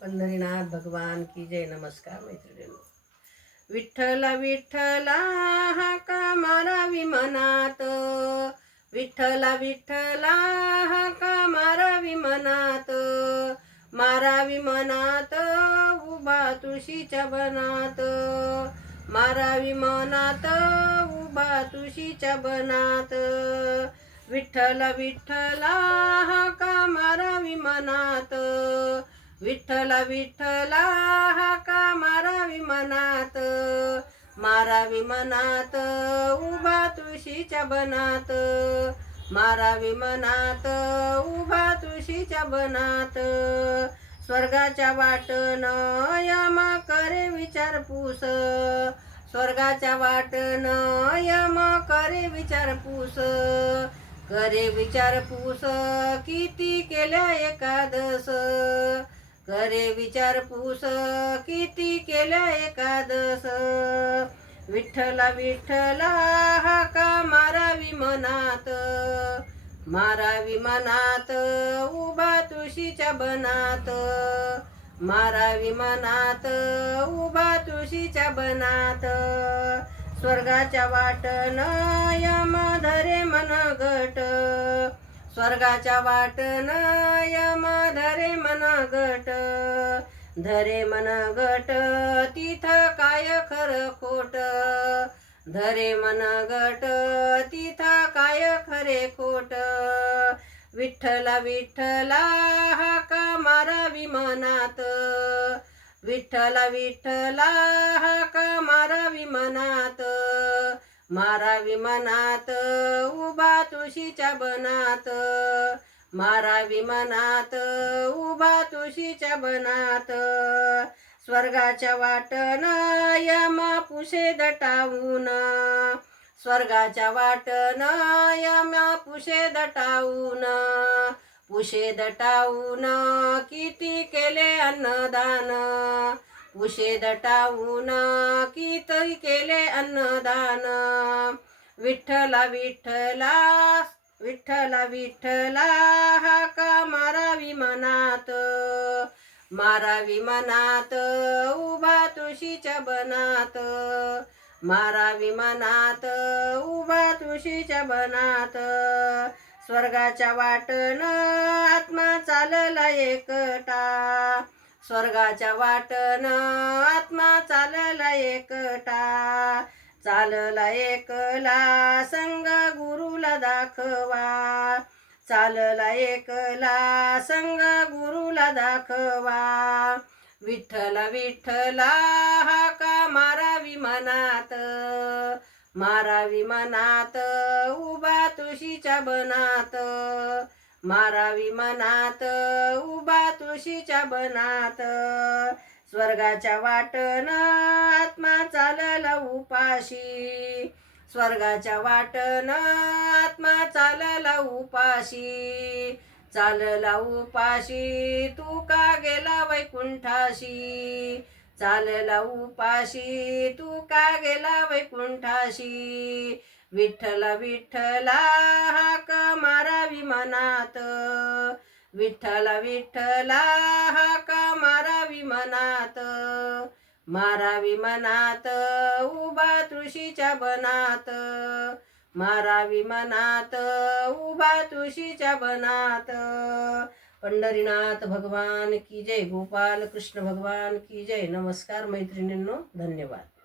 पंढरीनाथ भगवान की जय. नमस्कार मैत्रिणींनो. विठ्ठला विठ्ठला हाका मारावी मनात, विठ्ठला विठ्ठला हाका मारावी मनात, मारावी मनात उभा तुळशीच्या बनात, मारावी मनात उभा तुळशीच्या बनात. विठ्ठला विठ्ठला हाका मारावी मनात, विठ्ठला विठ्ठला हाका मारावी मनात, मारावी मनात उभा तुळशीच्या बनात, मारावी मनात उभा तुळशीच्या बनात. स्वर्गाच्या वाटन यम करे विचारपूस, स्वर्गाच्या वाटन यम करे विचारपूस, करे विचारपूस किती केल्या एकादस, करे विचारपूस किती केल्या एकादस. विठ्ठला विठ्ठला हाका मारावी मनात, मारावी मनात उभा तुळशीच्या बनात, मारावी मनात उभा तुळशीच्या बनात. स्वर्गाच्या वाटन यम धरे मनगट, स्वर्गाच्या वाटन यम धरे मनगट, धरे मनगट तिथ काय खर खोट, धरे मनगट तिथ काय खरे खोट. विठ्ठला विठ्ठला हाका मारावी मनात, विठ्ठला विठ्ठला हाका मारावी मनात, मारावी मनात उभा तुळशीच्या बनात, मारावी मनात उभा तुळशीच्या बनात. स्वर्गाच्या वाटन यम पुषे दटावून, स्वर्गाच्या वाटन यम पुषे दटावून, पुषे दटावून किती केले अन्नदान, पुषे दटावून किती केले अन्नदान. विठ्ठला विठ्ठला विठ्ठला विठ्ठला हाका मारावी मनात, मारावी मनात उभा तुळशीच्या बनात, मारावी मनात उभा तुळशीच्या बनात. स्वर्गाच्या वाटन आत्मा चालला एकटा, स्वर्गाच्या वाटन आत्मा चालला एकटा, चालला एकला संग गुरुला दाखवा, चालला एकला संग गुरुला दाखवा. विठ्ठला विठ्ठला हाका मारावी मनात, मारावी मनात उभा तुळशीच्या बनात, मारावी मनात उभा तुळशीच्या बनात. स्वर्गाच्या वाटन आत्मा चालला उपाशी, स्वर्गाच्या वाटन आत्मा चालला उपाशी, चालला उपाशी तू का गेला वैकुंठाशी, चालला उपाशी तू का गेला वैकुंठाशी. विठ्ठला विठ्ठला हाका मारावी मनात, विठ्ठला विठ्ठला हाका मारावी मनात, मारावी मनात उभा तुळशीच्या बनात, मारावी मनात उभा तुळशीच्या बनात. पंढरीनाथ भगवान की जय. गोपाल कृष्ण भगवान की जय. नमस्कार मैत्रिणींनो. धन्यवाद.